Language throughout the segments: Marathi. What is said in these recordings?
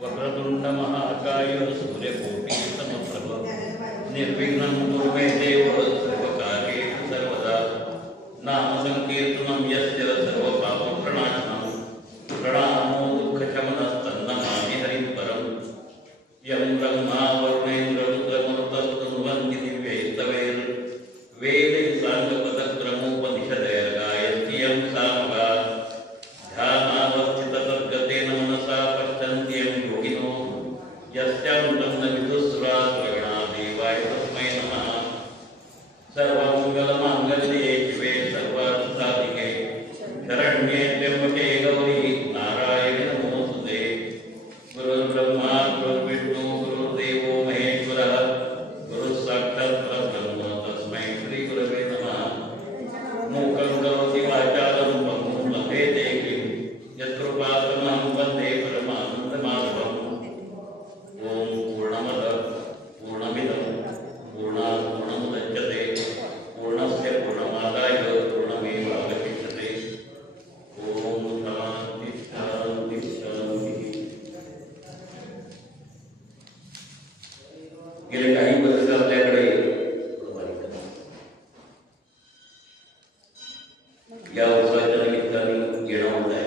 वक्रतुंड महाकाय सूर्यकोटि समप्रभ निर्विघ्नं कुरु मे देव सर्वकार्येषु सर्वदा नाम संकीर्तनं यस्य सर्वपापप्रणाशनं प्रणामो दुःखशमनस्तन्नमामि हरिं परं यं ब्रह्मा वरुणेन्द्ररुद्रमरुतस्तुवन्ति दिव्यैस्तवैर् वेदैः साङ्गपदक्रमोपनिषदैर्गायन्ति यं सामगा ध्यानावस्थिततद्गतेन मनसा पश्यन्ति यं योगिनो यस्यान्तं न विदुस्सुरासुरगणा देवाय तस्मै नमः। सर्वमङ्गलमाङ्गल्ये शिवे सर्वार्थसाधिके शरण्ये त्र्यम्बके गौरी नारायणे नमोस्तुते। गुरुर्ब्रह्मा गुरुर्विष्णु गुरुर्देवो महेश्वरः गुरुः साक्षात् परब्रह्म तस्मै श्रीगुरवे नमः। मूकं करोति वाचालं पङ्गुं लभेते किं यत्कृपातमहं वन्दे परमानन्दमाधवम्। ॐ पूर्णमदः पूर्णमिदं पूर्णात् पूर्णमुदच्यते पूर्णस्य पूर्णमादाय पूर्णमेवावशिष्यते। ॐ शान्ति शान्ति शान्तिः। गेले काही वर्ष आपल्याकडे या उत्सवाच्या निमित्ताने येणं होत आहे।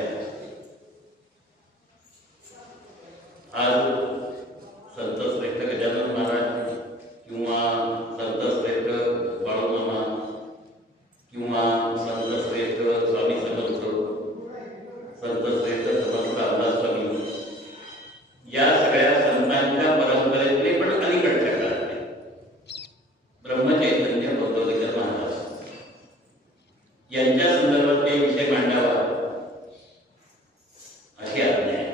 आज संत श्रेष्ठ गजानन महाराज किंवा संत श्रेष्ठ बाळूमामा किंवा संत श्रेष्ठ स्वामी समर्थ संत श्रेष्ठ समर्थ रामदास स्वामी या सगळ्या संतांच्या परंपरेतले पण अलीकडच्या काळातले ब्रह्मचैतन्य बौद्धलिंग महाराज यांच्या संदर्भात काही विषय मांडावा अशी आज्ञा आहे।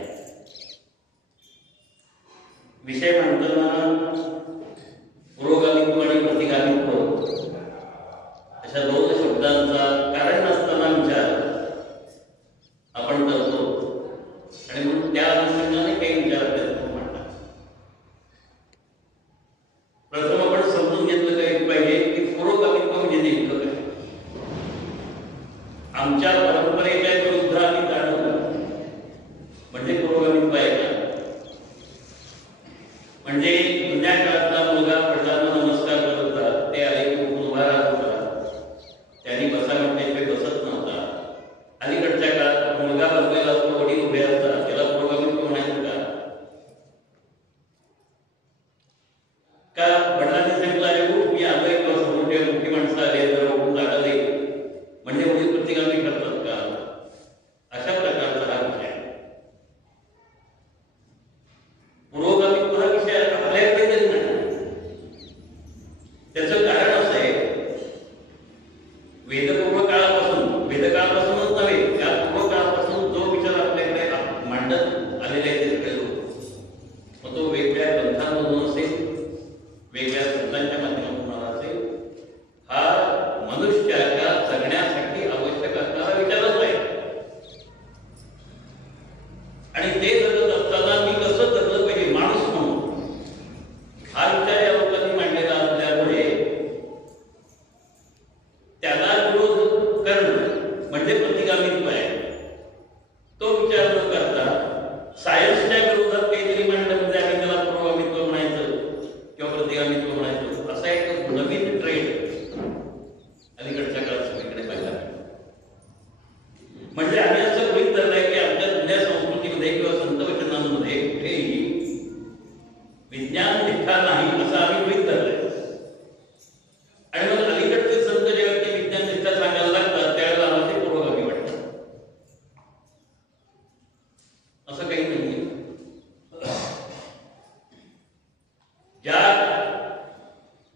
विषय मांडताना पुरोगामित्व आणि प्रतिगामित्व अशा दोन शब्दांचा कारण नसताना विचार आपण करतो आणि म्हणून त्या अनुषंगाने काही विचार करतो म्हणतात। प्रथम आपण समजून घेतलं पाहिजे की पुरोगामित्व म्हणजे नेमकं काय। आमच्या परंपरेच्या विरुद्ध आम्ही जाणवलं म्हणजे पुरोगामित्व आहे का? म्हणजे जुन्या काळातला मुलगा वडिलांना नमस्कार करत होता, ते आले की उभा राहत होता, त्यांनी बसा म्हटल्याशिवाय बसत नव्हता। अलीकडच्या काळात मुलगा बसलेला असतो, वडील उभे असतात, त्याला पुरोगामित्व म्हणायचं का? वडिलांनी सांगितलं अरे उठ मी आलोय किंवा समोरच्या मोठी माणसं आले जरा उठून जागा दे म्हणजे वडील प्रतिगामी करतात का? अशा प्रकारचा हा विषय आहे। पुरोगामित्व हा विषय आपल्याकडे नाही। त्याचं कारण असं आहे, वेदपूर्व काळापासूनच नव्हे, त्या पूर्व काळापासून जो विचार आपल्याकडे मांडत आलेले आहेत ते सगळे लोक, मग तो वेगवेगळ्या ग्रंथांमधून असेल, वेगवेगळ्या संतांच्या माध्यमातून असेल, हा मनुष्याच्या जगण्यासाठी आवश्यक असणारा विचारच आहे। आणि ते जगत असताना मी कसं जगलं पाहिजे माणूस म्हणून, हा विचार या लोकांनी मांडलेला असल्यामुळे त्याला विरोध करणं म्हणजे प्रतिगामित्व आहे। तो विचार न करता सायन्सच्या विरोधात काहीतरी मांडलं म्हणजे आम्ही त्याला पुरोगामित्व म्हणायचं किंवा प्रतिगामित्व म्हणायचं, असा एक नवीन ट्रेंड अलीकडच्या काळात सगळीकडे पाहिला। म्हणजे आम्ही असं गृहीत धरलंय की आमच्या जुन्या संस्कृतीमध्ये किंवा संत वचनांमध्ये कुठेही विज्ञान मिथ्या नाही असं आम्ही गृहीत धरलंय। आणि मग अलीकडचे संत जेव्हा ते विज्ञान मिथ्या सांगायला लागतात त्यावेळेला आम्हाला ते पुरोगामी वाटतं। असं काही नाहीये। ज्या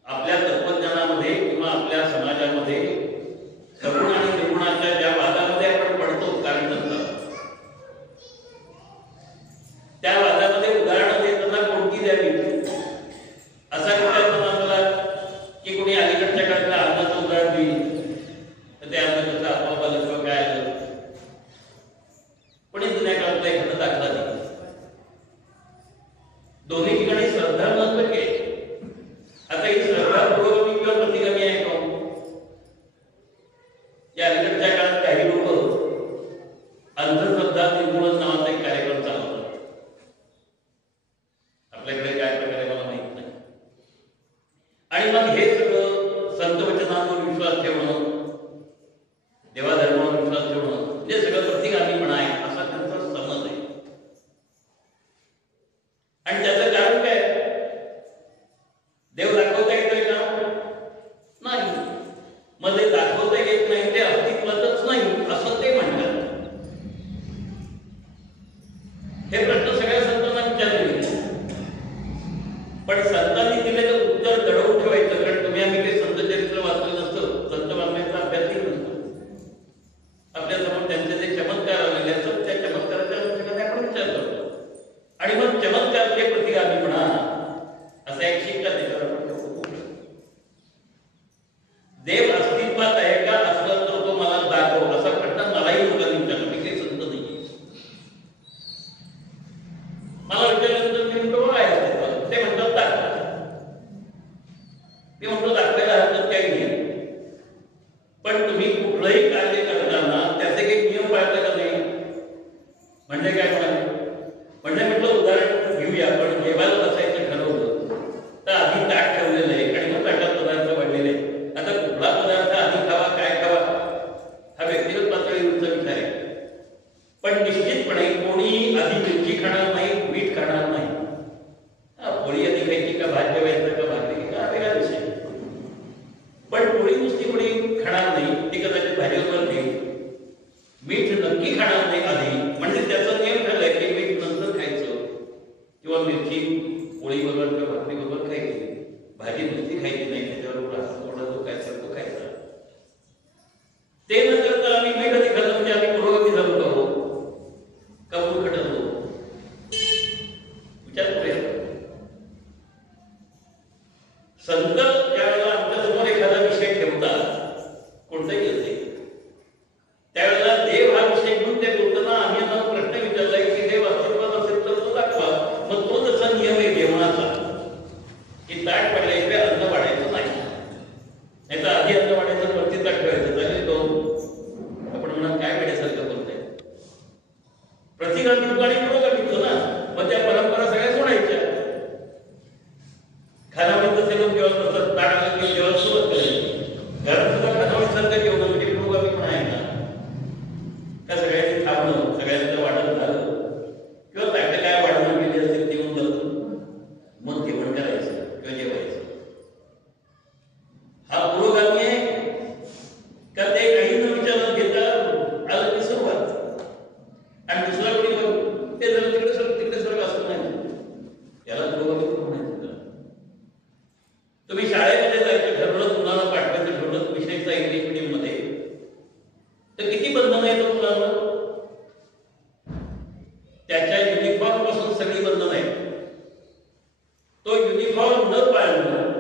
आपल्या तत्वज्ञानामध्ये किंवा आपल्या समाजामध्ये सगुण आणि निर्गुणाच्या ज्या वादामध्ये आपण पडतो कारण नसतात, त्या वादामध्ये उदाहरणं देताना कोणती द्यावी असा विचार मला की कोणी अलीकडच्या काळातल्या अन्नाचं उदाहरण दिली तर त्या अन्न कसं आपोआप आलं किंवा काय आलं, कोणी जुन्या काळातला एखादा दाखला दिला। दोन्ही ठिकाणी श्रद्धा महत्वाची आहे। आता ही श्रद्धा पुरोगामी किंवा प्रतिगामी आहे का? या अलीकडच्या काळात काही लोक अंधश्रद्धा निर्मूलन नावाचा एक कार्यक्रम चालवतात। आणि त्याचं कारण काय? देव दाखवता येतोय का? नाही. मग ते दाखवता येत नाही ते अस्तित्वातच नाही असं ते म्हणतात. हे प्रश्न सगळ्या संतांना विचारले गेले, पण संतांनी दिलेलं उत्तर दडवून ठेवायचं. कारण तुम्ही आम्ही काही संत चरित्र वाचलं नसतं, संत वाङ्मयाचा अभ्यासही नसतो. आपल्यासमोर त्यांचे जे चमत्कार आलेले असतात त्या चमत्काराच्या अनुषंगाने आपण विचार करतो आणि मग चमत्कारचे प्रतिगामीपणा असा एक शिक्का त्याच्यावर आपण ठेवतो. देव अस्तित्वात आहे का, असला तर तो मला दाखव असा प्रश्न मलाही लोकांनी विचारला. मी काही संत नाही, मला विचारल्यानंतर मी म्हणतो आहे अस्तित्वात. ते म्हणतात दाखव. मी म्हणतो दाखवायला हरकत काही नाही, पण तुम्ही कुठलंही कार्य करताना त्याचे काही नियम पाळता का नाही? म्हणजे काय म्हणाले? म्हणजे म्हटलं उदाहरण घेऊया. आपण जेवायला बसायचं ठरवलं तर आधी ताट ठेवलेलं आहे आणि मग ताटात पदार्थ वाढलेले आहे. आता कुठला पदार्थ आधी खावा, काय खावा हा व्यक्तिगत पातळीवरचा विचार आहे. पण निश्चितपणे कोणी आधी मिरची खाणार नाही, मीठ खाणार नाही. पोळी आधी खायची का भात जेवायचं का भाकरी का वेगळा विषय. पण पोळी नुसती कोणी खाणार नाही, ती कदाचित भाजीवर घेईल. मीठ नक्की खाणार नाही आधी, म्हणजे त्याचा नियम ठरलाय की मीठ नंतर खायचं किंवा मिरची पोळी बरोबर किंवा भाकरी बरोबर खायची, भाजी नुसती खायची नाही, त्याच्याबरोबर थोडा जो खायचा तो खायचा. ते न करता आम्ही मीठ आधी खाल्लं म्हणजे आम्ही पुरोगामी झालो का मूर्ख ठरलो? विचार करूया. संत ज्यावेळेला आमच्यासमोर एखादा विषय ठेवतात, कोणताही असेल, त्यावेळेला देव हा विषय घेऊन ते बोलताना आम्ही आता प्रश्न विचारलाय की देव अस्तित्वात असेल तर तो दाखवा. मग तो जसा नियम आहे जेवणाचा की ताट पडल्याशिवाय अन्न वाढायचं नाही, नाही तर आधी अन्न वाढायचं वरती ताट ठेवायचं. चालेल तो आपण म्हणा काय वेळेसारखं बोलतोय. प्रतिगामी आणि पुरोगामी ना, मग त्या परंपरा सगळ्या सोडायच्या. खानावळीचं सेवन जेवण नसतं, ताट आलं की जेवण सुरुवात करायची. घरात सुद्धा खानावळीसारखं जेवण म्हणजे पुरोगामी पण आहे ना? का सगळ्यांनी थांबणं, सगळ्यांचं वाढत झालं किंवा ताटं काय वाढवून गेली असतील देऊन झालं, मग जेवण करायचं किंवा जेवायचं. हा पुरोगामी आहे का ते काही न विचारात घेता आलं की सुरुवात आणि दुसरा कोणी बघ ते जर तिकडे सर्व असं नाही, त्याला पुरोगामी म्हणायचं. तुम्ही शाळेमध्ये जायचं ठरवलं, मुलांना पाठवायचं ठरवलं विषयचा इंग्लिश मीडियम मध्ये, तर किती बंधन आहेत मुलांना? त्याच्या युनिफॉर्म पासून सगळी बंधन आहेत. तो युनिफॉर्म न पाळणं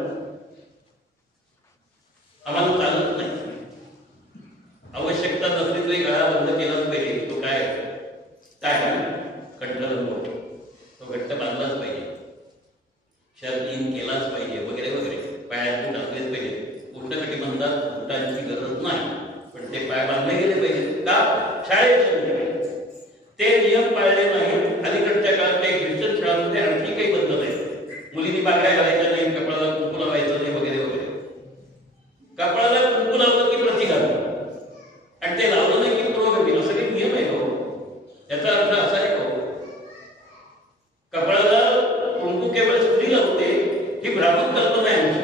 आम्हाला चालत नाही. आवश्यकता नसली तरी गळा बंद केलाच पाहिजे. तो काय काय कंठरंग तो घट्ट बांधलाच पाहिजे, शर्ट इन केलाच पाहिजे वगैरे वगैरे. पायात बूट असलेच पाहिजे. उष्णकटिबंधात बुटांची गरज नाही, पण ते पाय बांधले गेले पाहिजे का? शाळेत ते नियम पाळले नाहीत. अलीकडच्या काळात काही ख्रिश्चन शाळांमध्ये आणखी काही बंधन आहेत. मुलींनी बागड्या घालायच्या नाही, कपाळाला कुंकू लावायचं नाही वगैरे वगैरे. कपाळाला कुंकू लावलं की प्रतिगामी आणि ते लावलं नाही की पुरोगामी, असं काही नियम आहे का? याचा अर्थ असा आहे का कपाळाला कुंकू केवळ स्त्री लावते ही ब्राह्मण कल्पना आहे आमची.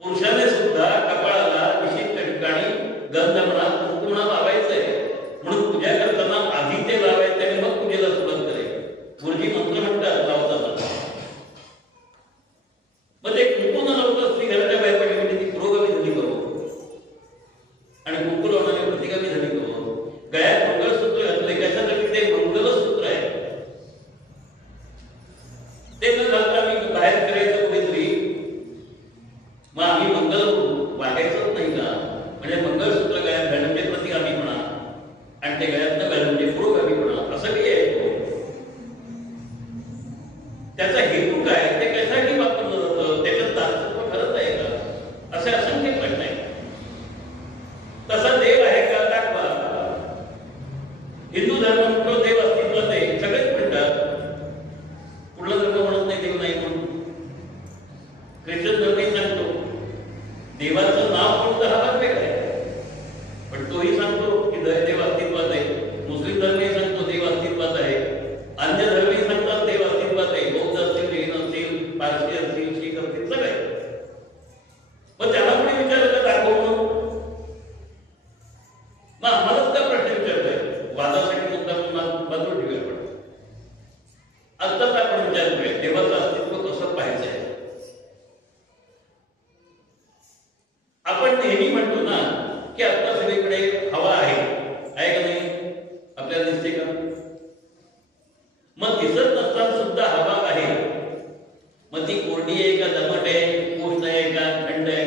पुरुषाने सुद्धा कपाळाला विशिष्ट ठिकाणी गंध म्हणा कुंकू म्हणा लावायचं आहे. म्हणून पूजा करताना आधी ते लावायचं आणि मग पूजेला सुरुवात करायची. गुरुजी मंत्र म्हणतात लावताना. मग ते कुंकू न लावता स्त्री घराच्या बाहेर पडली म्हणजे ती पुरोगामी झाली बरोबर आणि कुंकू लावणारी प्रतिगामी झाली बरोबर. गळ्यात मंगळसूत्र घातले कशासाठी? ते मंगलसूत्र आहे. ते न घालता मी बाहेर करायचं कुठेतरी, मग आम्ही मंगल वागायचंच नाही का? म्हणजे मंगळसूत्र गळ्यात घालणं म्हणजे प्रतिगामीपणा आणि ते गळ्यात न घालणं म्हणजे पुरोगामीपणा, असं काही आहे. त्याचा हेतू काय, ते कशासाठी वापरलं जातं, त्याच्यात दातृत्व खरंच आहे का, असे असंख्य प्रश्न आहेत. तसा देव आहे का दाखवा. हिंदू धर्म म्हणतो देव अस्तित्वात आहे, सगळेच म्हणतात. कुठला धर्म म्हणत नाही देव नाही म्हणून. ख्रिश्चन धर्मही सांगतो देवाचं नाव कोणतं हा भाग वेगळा आहे, पण तोही सांगतो की देव अस्तित्वात आहे. मुस्लिम धर्मही सांगतो देव अस्तित्वात आहे. अन्य धर्मही सांगतात देव आत्ताच आपण विचार करूया देवाचं अस्तित्व कसं पाहायचंय. आपण नेहमी म्हणतो ना की आता सगळीकडे हवा आहे का नाही, आपल्याला दिसते का? मग दिसत नसताना सुद्धा हवा आहे. मग ती कोरडी आहे का दमट आहे, उष्ण आहे का थंड आहे,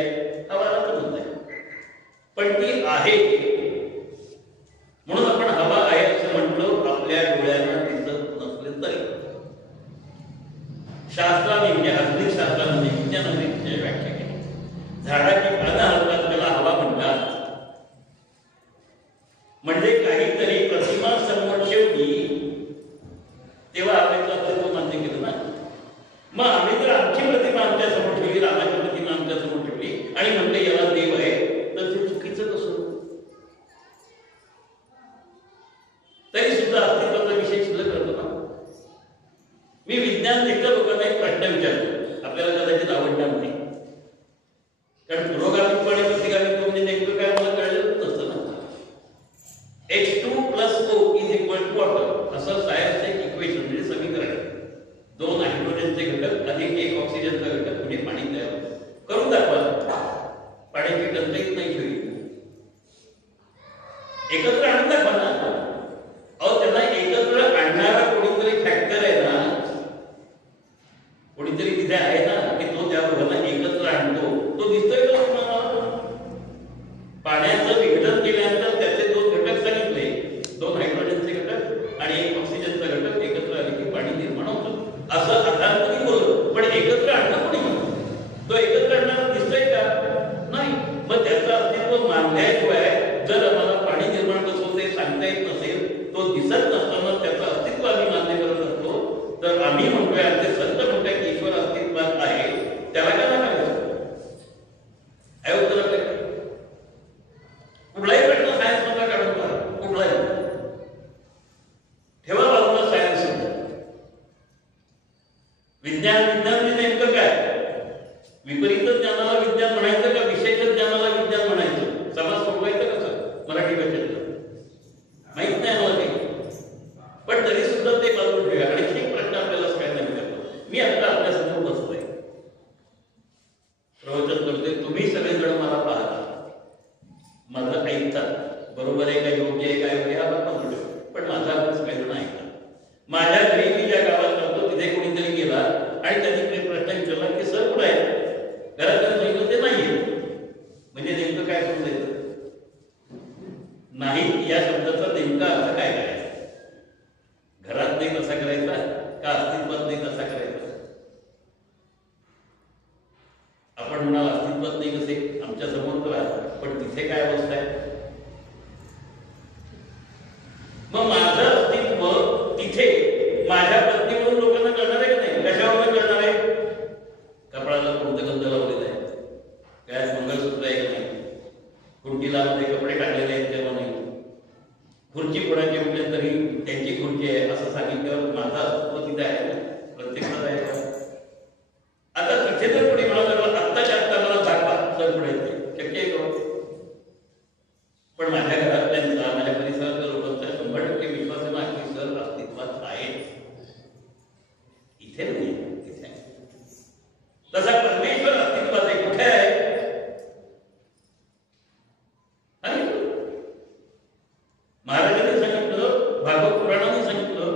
हवाला समजत आहे, पण ती आहे. म्हणून आपण हवा आहे असं म्हटलं आपल्या डोळ्यांना दिसत नसले तरी. शास्त्राने म्हणजे आधुनिक शास्त्राने विज्ञानाने व्याख्या केली. झाडाची पानं हलतात त्याला हवा म्हणतात. म्हणजे काहीतरी प्रतिमा समोर ठेवली तेव्हा हवेचं अस्तित्व मान्य केलं ना. मग आम्ही जर आमची प्रतिमा आमच्या समोर ठेवली, रामाची प्रतिमा आमच्या समोर ठेवली आणि म्हणले याला देव आहे, तर ते चुकीचं कसं? तरी सुद्धा अस्तित्वाचा विषय शिल्लक करतो ना. मी विज्ञाननिष्ठ लोकांना एक प्रश्न विचारतो, आपल्याला कदाचित आवडणार नाही, कारण पुरोगामीपणे प्रतिगामीत्व म्हणजे नेमकं काय मला कळलेलं नसतं ना. H2+O = वॉटर असं सायन्सचं एक इक्वेशन म्हणजे समीकरण. 2 हायड्रोजनचे घटक अधिक 1 ऑक्सिजनचा घटक म्हणजे पाणी तयार होतं. करून दाखवा, पाण्याची टंचाईच नाही होईल. एकत्र आणून दाखवा ना. अहो त्यांना एकत्र आणणारा कोणीतरी फॅक्टर आहे ना, कोणीतरी तिथे आहे ना की तो त्या दोघांना एकत्र आणतो. तो दिसतोय का तुम्हाला? पाण्याचं विघटन केल्यानंतर त्याचे 2 घटक सांगितले, 2 हायड्रोजनचे घटक आणि 1 ऑक्सिजनचा घटक एकत्र आले की पाणी निर्माण होतं. असं अर्थात बोलतो, पण एकत्र आणणं कोणी? तो एकत्र आणणारा दिसतोय का? नाही. मग त्याचं अस्तित्व मानल्याशिवाय जर आम्हाला पाणी निर्माण कसं होते सांगता येत नसेल, तो दिसत नसताना त्याचं अस्तित्व आम्ही मान्य करत असतो, तर आम्ही म्हणतोय आमचे संत म्हणतोय की ईश्वर अस्तित्वात आहे, त्याला काय करायचं? आहे उत्तर आपल्याकडे? कुठलाही प्रश्न सायन्स मधला काढून टाका, कुठलाही ठेवा बाजूला सायन्स. विज्ञान म्हणजे नेमकं काय? विपरीत ज्ञानाला विज्ञान म्हणायचं का विशेष ज्ञानाला विज्ञान म्हणायचं? समाज सोडवायचं कसं मराठी भाषेत माहित नाही आम्हाला काही. पण तरी सुद्धा ते बाजूला ठेवा. आणि एक प्रश्न आपल्याला काय विचारतो. मी आता आपल्या समोर बसतोय, प्रवचन करतोय, तुम्ही सगळेजण मला पाहता, माझं ऐकतात, बरोबर आहे का, योग्य आहे काय योग्य हा बाबा म्हणतो, पण माझा आपण सगळेजण ऐकतात. माझ्या घरी मी ज्या गावात राहतो तिथे कोणीतरी गेला आणि त्यांनी प्रश्न विचारला की सर कुठे आहे? घरात सांगितलं ते नाहीये. म्हणजे नेमकं काय समजायचं? नाही या शब्दाचा नेमका अर्थ काय करायचा? घरात नाही कसा करायचा का अस्तित्वात नाही कसा करायचा? आपण म्हणाल अस्तित्वात नाही कसे, आमच्या समोर तर आहे, पण तिथे काय अवस्था आहे? मग माझं अस्तित्व तिथे माझ्या पत्नी म्हणून लोकांना कळणार आहे का नाही? कशावर कळणार आहे? कपड्याला कोणतं गंध लावलेलं आहे, काय मंगळसूत्र आहे का नाही, खुर्चीला मध्ये कपडे टाकलेले आहेत तेव्हा नाही, खुर्ची कोणाची म्हटले तरी त्यांची खुर्ची आहे असं सांगितल्यावर माझा अस्तित्व तिथे आहे ना, प्रत्यक्षात आहे का? आता तिथे जर कोणी म्हणाल आत्ताच्या आत्ता मला दाखवा सर पुढे शक्य आहे का? पण माझ्या घरातल्यांचा माझ्या परिसरातल्या लोकांचा 100% विश्वास आहे ना की सर अस्तित्वात आहे. इथे नाही, तिथे. तसा परमेश्वर अस्तित्वात आहे, कुठे आहे? महाराजांनी सांगितलं, भागवत पुराणाने सांगितलं.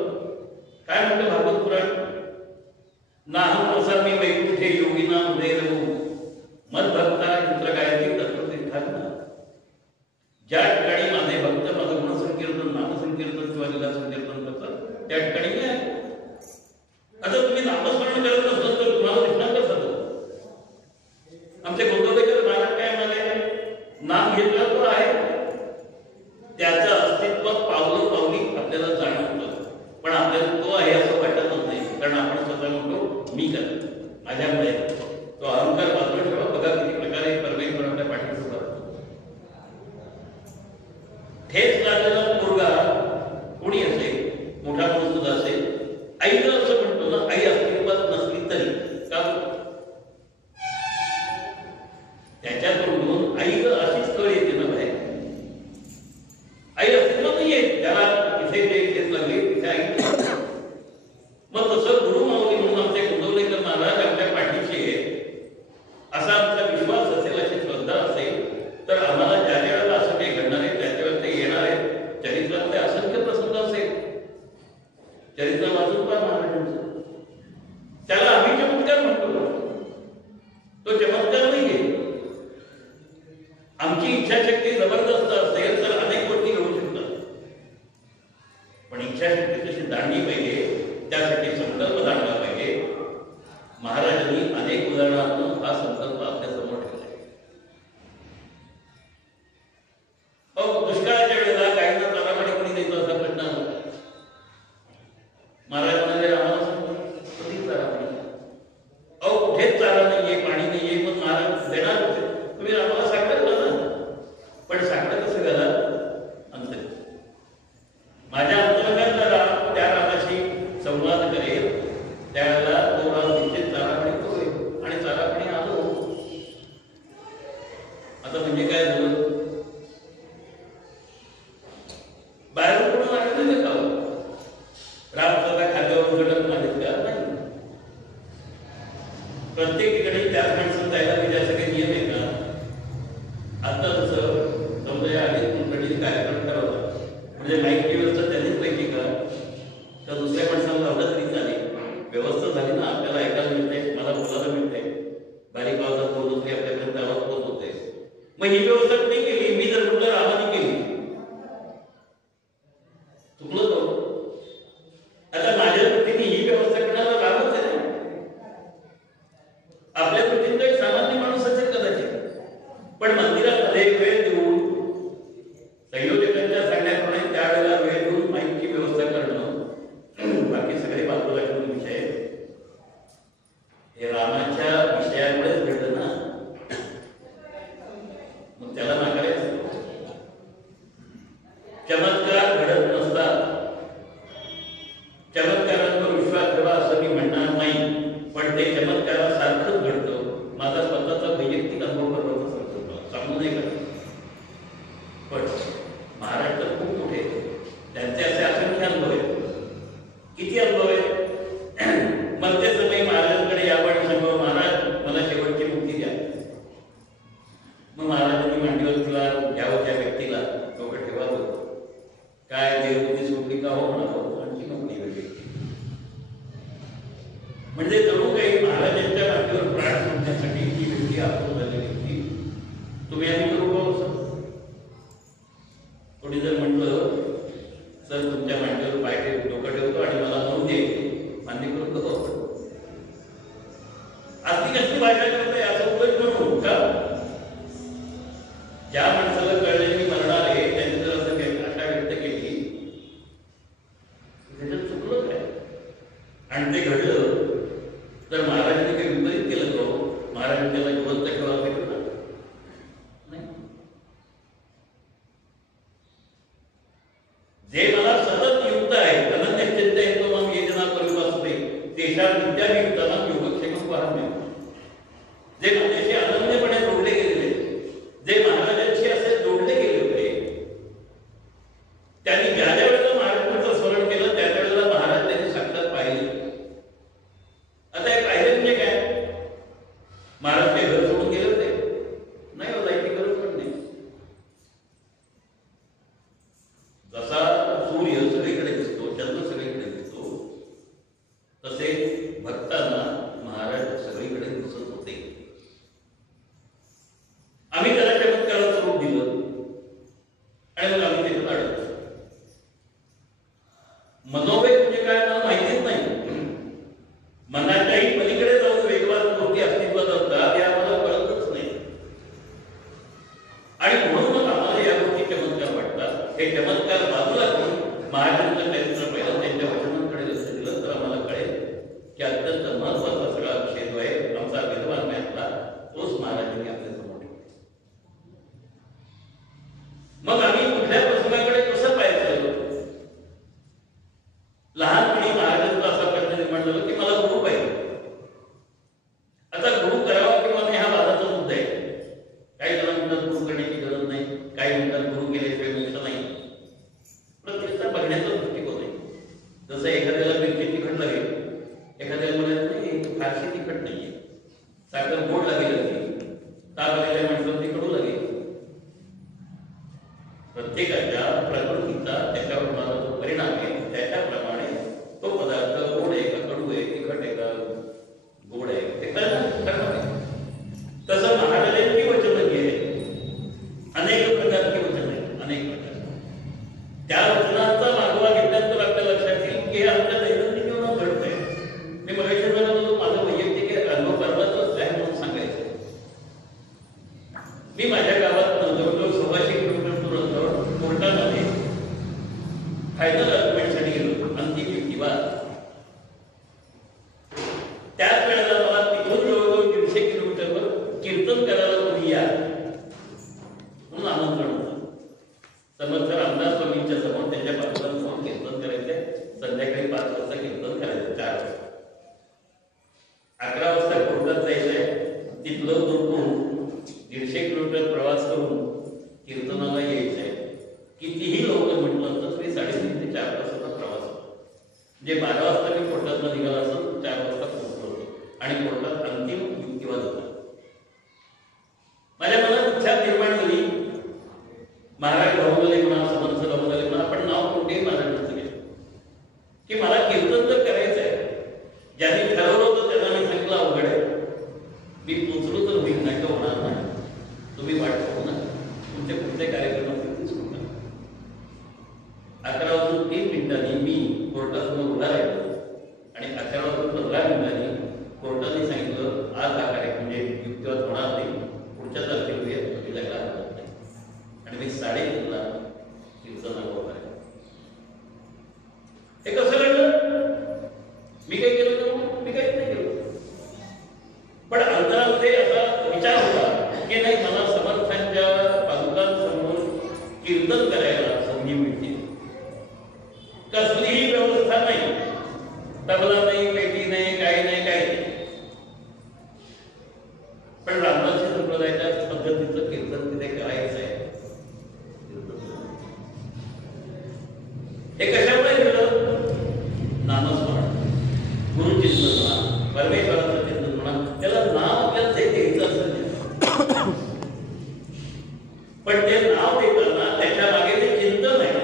काय म्हणतं भागवत पुराण? नाहं वसामि वैकुंठे योगिना उदयरवू मद्भक्ता यंत्र गायत्री तत्वतीर्थांना. ज्या ठिकाणी माझे भक्त माझं गुणसंकीर्तन नामसंकीर्तन किंवा लीला संकीर्तन करतात त्या ठिकाणी मी आहे. आता तुम्ही नामस्मरण करत नसलं तर तुम्हाला दिसणार कसं? आमचे गोंधळेकर महाराज काय म्हणाले? नाम घेतलं तर आहे, त्याचं अस्तित्व पावलं पावली आपल्याला जाणवतं, पण आपल्याला तो आहे असं वाटतच नाही, कारण आपण स्वतः म्हणतो मी करतो माझ्यामुळे. तो अहंकार बाजूला ठेवा. बघा किती प्रकारे परमेश्वर आपल्या पाठीशी उभा राहतो. ठेच लागलेला पोरगा कोणी असेल, मोठा माणूस सुद्धा असेल, आईला असं म्हणतो ना, आई अस्तित्वात नसली तरी का त्याच्याकडून आईला अशीच कळ येते ना बाहेर. आई अस्तित्वात नाहीये, त्याला इथे जे ठेच लागली तिथे आई. मग तसं कीर्तन लावलं तरी चालेल, व्यवस्था झाली ना, आपल्याला ऐकायला मिळते, मला बोलायला मिळते, बारीक आवाजात बोललो तरी आपल्यापर्यंत आवाज पोहोच होते. मग ही व्यवस्था कुणी केली? मी जर म्हटलं रामाने केली, चुकलं तो. आता माझ्या वृत्तीने ही व्यवस्था करणारा रामच आहे. आपल्या वृत्तीने तो एक सामान्य माणूस असेल कदाचित, पण मंदिरामध्ये वेळ देऊन संयोजकांच्या सांगण्याप्रमाणे त्यावेळेला वेळ देऊन माईकची व्यवस्था करणं, बाकी सगळे बाजूला ठेवून विषय हे रामाच्या विषयामुळेच घडलं ना, मग त्याला नाकारायचं. चमत्कार घडत नसतात. चमत्कारांवर विश्वास ठेवा असं मी म्हणणार नाही, पण ते चमत्कारासारखंच घडतं. माझा स्वतःचा वैयक्तिक अनुभव बरोबर सांगतो, सांगू नाही का. पण महाराष्ट्र खूप मोठे, त्यांचे असे असंख्य अनुभव आहेत. किती अनुभव आहेत? मध्य समय महाराजांकडे यावं आणि सांगावं, महाराज मला शेवटची मुक्ती द्या. मग महाराजांनी मांडीवर तुला घ्यावं त्या व्यक्तीला, डोकं ठेवावं, काय देवबुद्धी सोडली का हो म्हणावं, आणखी नोकरी वेगळी. म्हणजे जणू काही महाराजांच्या मांडीवर प्राण सोडण्यासाठी ती व्यक्ती आपण झालेली व्यक्ती तुम्ही आम्ही करू का? कोणी जर म्हटलं सर तुमच्या मांडीवर पाय डोकं ठेवतो आणि मला मरू दे, मान्य करू का? आधी कसली भाषा करताय असं उलट म्हणू का? ज्या माणसाला कळलं मी मरणार आहे त्यांनी जर असं आशा व्यक्त केली, त्याच्यात चुकलं काय? आणि ते घडलं तर महाराजांनी काही विपरीत केलं तो, महाराजांनी त्याला जिवंत ठेवायला पाहिजे ना? नाही. जे मला सतत युक्त आहे, अनन्य चिंतयतो माम येजना परिवासते देशात विद्यानियुक्तानां योगक्षेमं वहाम्यहम्. जे माझ्याशी अनन्यपणे जोडले गेलेले, जे महाराजांशी असे जोडले गेले होते, त्यांनी ज्या ज्या वेळेला महाराजांचं स्मरण केलं त्या वेळेला महाराज त्यांनी साक्षात पाहिले. आता हे पाहिलं म्हणजे काय? महाराज ते घर सोडून गेले होते? नाही, हो जायची गरज पण नाही. जसा सूर्य सगळीकडे दिसतो, चंद्र सगळीकडे दिसतो, तसे भक्तांना महाराज सगळीकडे दिसत होते. आम्ही त्याला चमत्काराचं स्वरूप दिलं आणि मग आम्ही त्याच्यात अडकलो. मनोवेग म्हणजे काय मला माहितीच नाही. मनाच्याही पलीकडे जाऊन वेगवान गोष्टी अस्तित्वात असतात हे आम्हाला कळतच नाही. आणि म्हणून मग आम्हाला या गोष्टी चमत्कार वाटतात. हे चमत्कार बाजूला करून महाराजांचं चरित्र पहिलं, त्यांच्या वचनांकडे लक्ष दिलं तर आम्हाला कळेल की अत्यंत महत्वाचा सगळा विषय जो आहे आमचा विद्वान मॅथला, तोच महाराजांनी आपल्या समोर ठेवला. मग आम्ही कुठल्या प्रसंगाकडे कसं पाहायचं? लहानपणी महाराजांचा असा प्रश्न निर्माण झाला की मला गुरु पाहिजे. आता गुरु करावा किंवा नाही हा वादाचा मुद्दा आहे. काही जण म्हणतात गुरु करण्याची गरज नाही, काही म्हणतात गुरु केल्याशिवाय मोक्ष नाही. प्रत्येकाचा बघण्याचा दृष्टिकोन आहे. जसं एखाद्याला मिरची तिखट लागेल, एखाद्याला म्हणत नाही फारशी तिखट नाहीये, साखर गोड लागेल, ताप आलेल्या माणसाला ती कडू लागेल. प्रत्येकाच्या प्रकृतीचा त्याच्यावर होणारा जो परिणाम आहे त्याच्याप्रमाणे तो पदार्थ गोड आहे का कडू आहे, तिखट आहे का गोड आहे, ते ठरणार आहे. तसं महाराजांची वचनं जी आहे, अनेक प्रकारची वचनं आहेत, अनेक प्रकार. त्या वचनांचा मागोवा घेतल्यानंतर आपल्या लक्षात येईल की हे आपल्या दैनंदिन जीवनात घडतंय. मी मगाशी म्हणालो माझं वैयक्तिक अनुभव परवाच आहे म्हणून सांगायचं. मी माझ्या गावात जवळजवळ 126 किलोमीटर दूर अंतरावर कोर्टामध्ये फायनल अर्ग्युमेंटसाठी गेलो, अंतिम युक्तिवाद. त्याच वेळेला मला तिथून जवळजवळ 150 किलोमीटरवर कीर्तन करायला कोणी या म्हणून आमंत्रण होतं. समर्थ रामदास स्वामींच्या समोर त्यांच्या बाजूला जाऊन कीर्तन करायचंय. संध्याकाळी 5 वाजता कीर्तन करायचं, 4 वाजता. 11 वाजता कोर्टात जायचंय. तिथलं उतरून 150 किलोमीटर प्रवास करून कीर्तनाला यायचंय. कितीही लवकर म्हटलं तर तरी 3.5 ते 4 तासाचा प्रवास होतो. म्हणजे 12 वाजता मी कोर्टातनं निघाला असं 4 वाजता पोहोचलो होतो आणि कोर्टात अंतिम युक्तिवाद होता. माझ्या मनात इच्छा निर्माण झाली, महाराज भाऊले म्हणा, समर्थ भाऊले म्हणा, आपण नाव कोणतेही महाराजांचं घ्या, की मला कीर्तन जर ज्यांनी ठरवलं होतं त्यांना मी सांगितलं अवघड आहे, मी पोचलो तर होईल, नाही तर होणार नाही, तुम्ही वाट पाहू नका, तुमचे पुढचे कार्यक्रम असतील ते सुरू करा. 11:03 मी कोर्टासमोर उभा राहिलो आणि 11:15 कोर्टाने सांगितलं आज हा कार्यक्रम म्हणजे युक्तिवाद होणार नाही, पुढच्या तारखेला तुम्ही जायला हरकत नाही. आणि मी 3:30ला कीर्तनाला उभा राहिलो. हे कसं घडलं? मी काही केलं तर मी काहीच नाही केलं, पण अंतरामध्ये असा विचार होता की नाही, मला समर्थांच्या पादुकांसमोर कीर्तन करायला संधी मिळते. कसलीही व्यवस्था नाही, तबला नाही, पेटी नाही, काही नाही, काही नाही, पण रामदासी संप्रदायाच्या पद्धतीचं कीर्तन तिथे करायचं आहे. हे कशामुळे घडलं? नामस्मरण, गुरुचिंतन म्हणा, परमेश्वराचं चिंतन म्हणा, त्याला नाव आपल्याला जे द्यायचं असेल पण ते नाव देताना त्याच्या मागे ते चिंतन आहे,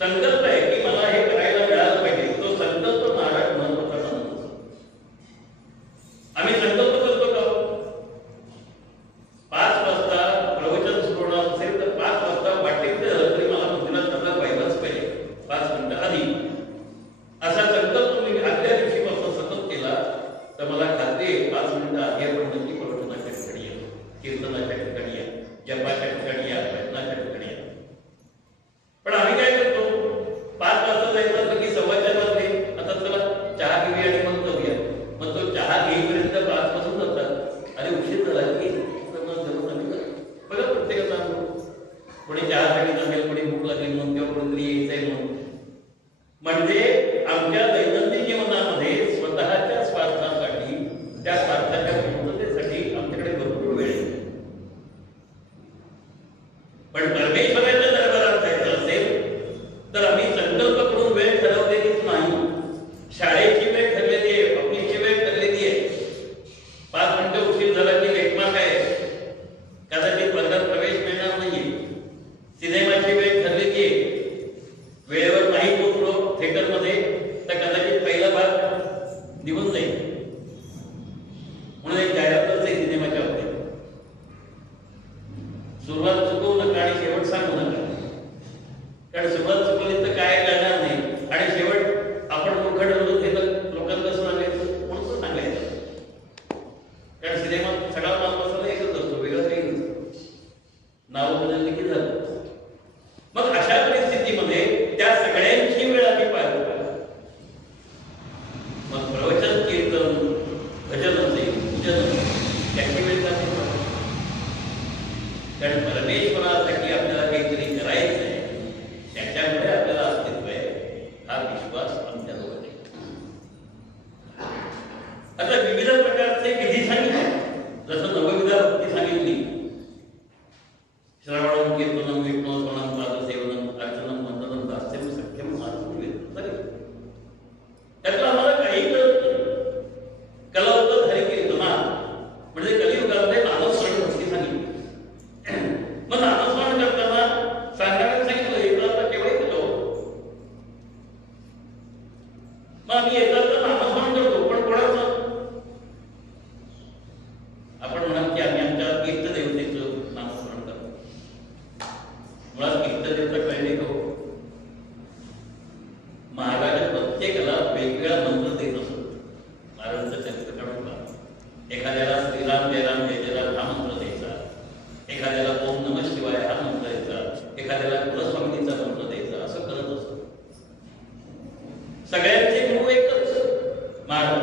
संकल्प आहे की मला हे करायला मिळालं पाहिजे. तो संकल्प महाराज महत्वाचा मानतो. आम्ही संकल्प करतो का? 5 वाजता प्रवचन सुरू होणार असेल तर 5 वाजता वाटेल तरी मला मंदिरात सगळं व्हायलाच पाहिजे 5 मिनिटं आधी, असा संकल्प मी आदल्या दिवशीपासून सतत केला तर मला खात्री आहे 5 मिनिटं आधी आपण नक्की प्रवचनाच्या ठिकाणी या, कीर्तनाच्या ठिकाणी या, जपाच्या ठिकाणी या, भजनाच्या ठिकाणी या. पण आम्ही काय करतो, 5 वाजता जायचं असं की 4:15 वाजले, आता चला चहा घेऊया आणि मग करूया. मग तो चहा घेईपर्यंत 5 पासून जातात आणि उशीर झाला की बघा प्रत्येकाचा अनुभव. कोणी चहासाठी जमेल, कोणी भूक लागली म्हणून, किंवा कोणीतरी यायचंय म्हणून. म्हणजे आमच्या दैनंदिन जीवनामध्ये स्वतःच्या स्वार्थासाठी, त्या स्वार्थाच्या पूर्णतेसाठी आमच्याकडे भरपूर वेळ आहे. पण परमेश्वराच्या दरबारात जायचं असेल तर आम्ही संकल्प करून वेळ ठरवलेलीच नाही. शाळेची वेळ ठरलेली आहे, ऑफिसची वेळ ठरलेली आहे. 5 मिनिटं उशीर झाला की लेटमार्क आहे, कदाचित वर्गात प्रवेश मिळणार नाहीये. सिनेमाची वेळ ठरलेली आहे, वेळेवर नाही पोहोचलो थिएटरमध्ये तर कदाचित पहिला भाग निघून जाईल. म्हणून एक जाहिरातच आहे सिनेमाच्या बाबतीत, सुरुवात चुकवू नका आणि शेवट सांगू नका. कारण सुरुवात चुकवली तर काय करणार नाही आणि शेवट आपण मूर्ख ठरलो हे तर लोकांना कसं सांगायचं, म्हणून सांगायचं. कारण सिनेमा सगळा माल मसाला एकच असतो, वेगळं काही नसतं, नाव बदलली की झालं. मग अशा परिस्थितीमध्ये त्या सगळ्यांची वेळ आम्ही पाहिली. मग प्रवचन, कीर्तन, भजन असेल, पूजन असेल, त्याची वेळ जाते. कारण परमेश्वरासाठी आपल्याला काहीतरी करायचं आहे, त्याच्यामुळे आपल्याला अस्तित्व आहे, हा विश्वास आमच्याजवळ आहे. आता विविध प्रकारचे विधी सांगितले, जसं नवविधा भक्ती सांगितली, श्रवणम, कीर्तनम, विष्णुस्मरणम, पादसेवनम, अर्चनम, वंदनम, दास्यम, सख्यम, आत्मनिवेदन. त्यातलं आम्हाला काही कळत नाही. कला होतं हरिकीर्तना, म्हणजे कलियुगामध्ये नामस्मरण भक्ती सांगितली. मग नामस्मरण करताना सांगण्याला सांगितलं एकदा केव्हा केलो, मग आम्ही एकदा नामस्मरण करतो, पण कोणाचं? आपण म्हणाल की आम्ही आमच्या इष्टदेवतेचं नामस्मरण करतो. मुळात इष्टदेवता कळले हो, महाराज प्रत्येकाला वेगवेगळा मंत्र देत असत. महाराजांचं चरित्र काढून पहा. एखाद्याला श्रीराम जय राम जय जय राम हा मंत्र द्यायचा, एखाद्याला ओम नमः शिवाय हा मंत्र द्यायचा, एखाद्याला कुलस्वामिनीचा मंत्र द्यायचा, असं करत असत. सगळ्यांचे गुरु एकच महाराज,